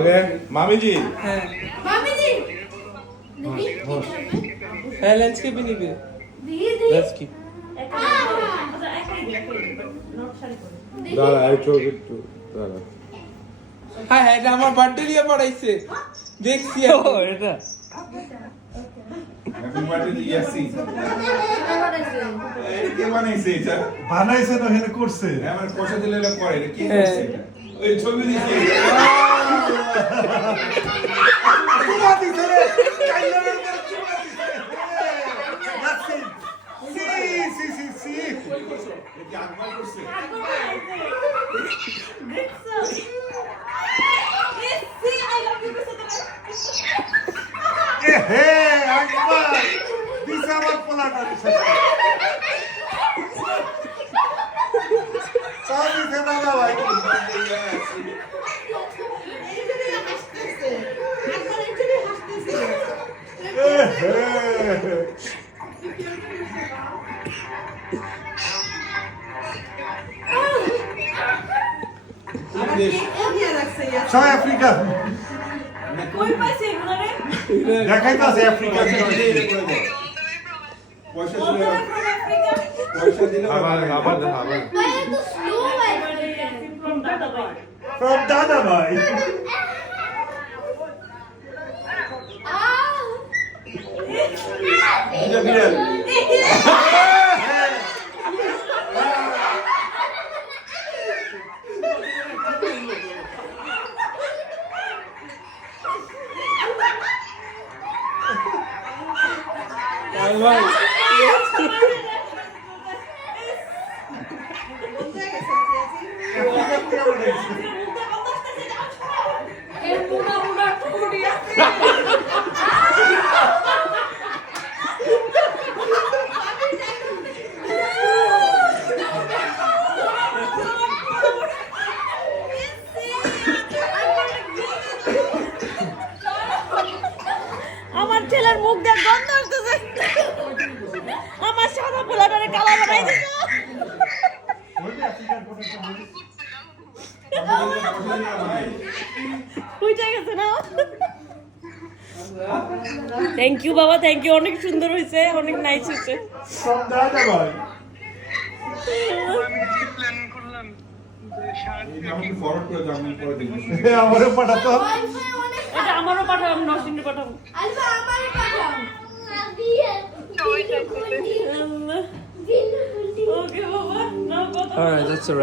Okay मामी जी मामी जी হ্যাঁ ল্যান্ডস্কেপে নিবে ল্যান্ডস্কেপ दादा आई चोक इट टू दादा হ্যাঁ হ্যাঁ এটা আমার বার্থডে নিয়ে পড়াইছে দেখছি ও এটা हैप्पी बर्थडे टू यासी কে বানাইছে এটা বানাইছে তো হেনে করছে আমার পয়সা দিলে না পরে এটা কি করছে এটা ওই ছবি দিছে চুমা দিছে রে কাইলার করে চুমা দিছে নাসি সি সি সি কি আকবার করছে এ হে আকবার দিছে আমার পোলাটা দিছে সব দিছে দাদা ভাই এ হে সব আফ্রিকা দেখাই তো আছে আফ্রিকা পয়সা দিলে পয়সা দিলে আবার আবার আবার from দাদা ভাই এটা বিড়াল ভাই আমার ছেলের মুখ দিয়ে গন্ধ আসতেছে আমার সাদা পোলাটারে কালা বানাই দিল বুঝা গেছে না থ্যাংক ইউ বাবা থ্যাংক ইউ অনেক সুন্দর হয়েছে অনেক নাইস হয়েছে from দাদা ভাই আমি ফরওয়ার্ড করে দাও আমি পরে দেখব আমারও পাঠাতো এটা আমারও পাঠাও আমি নসিনে পাঠাও আলফা আমারে পাঠাও ওকে বাবা নাও কথা All right, that's all right.